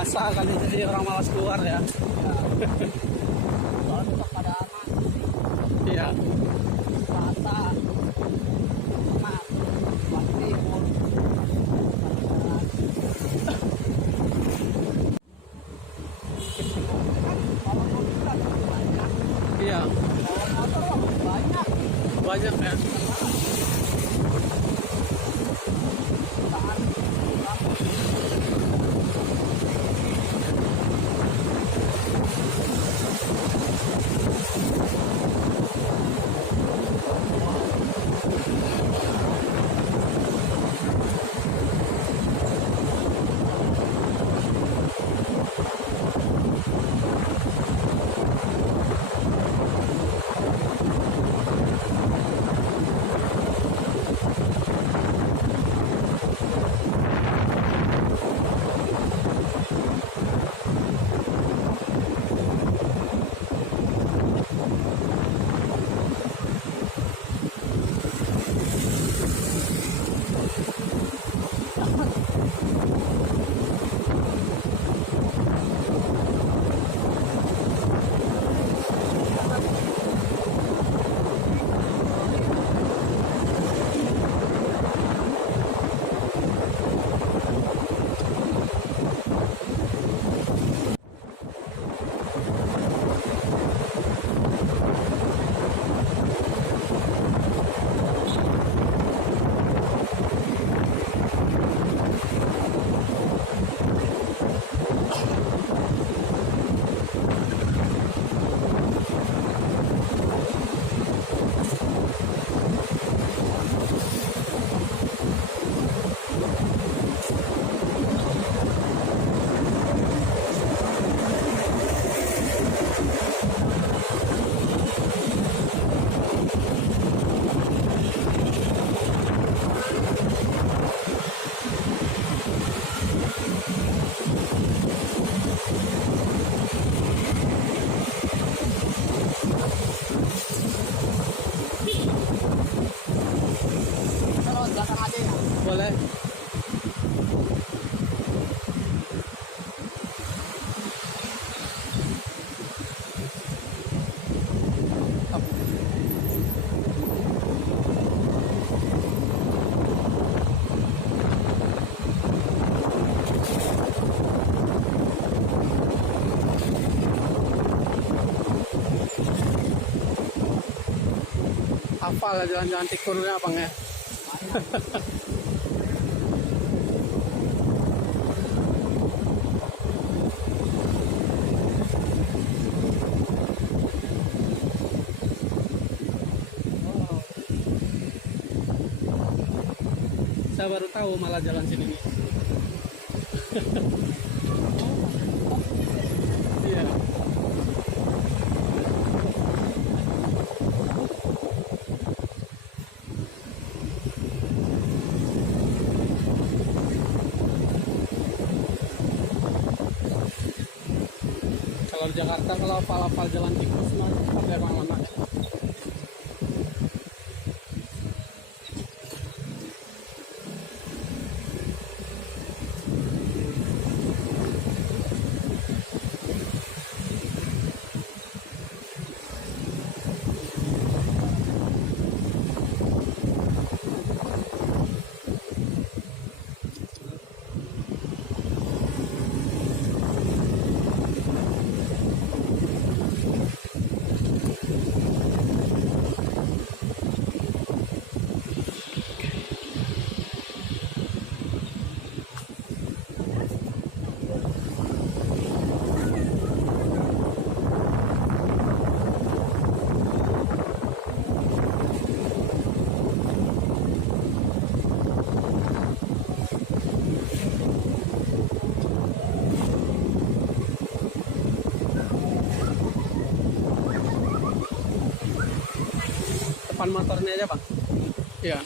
puasa kali jadi orang malas keluar ya. Soalnya besok pada anak Iya. puasa emas pasti mau kalau mau kita banyak, Iya, kalau motor banyak banyak ya. saat kalau belakang aja ya. Boleh. Hafal lah jalan-jalan tikurnya abang ya. Saya baru tahu malah jalan sini nih. Iya. Kalau di Jakarta kalau hafal-hafal jalan tikus mah sampai mana-mana. Depan motornya aja bang. Iya.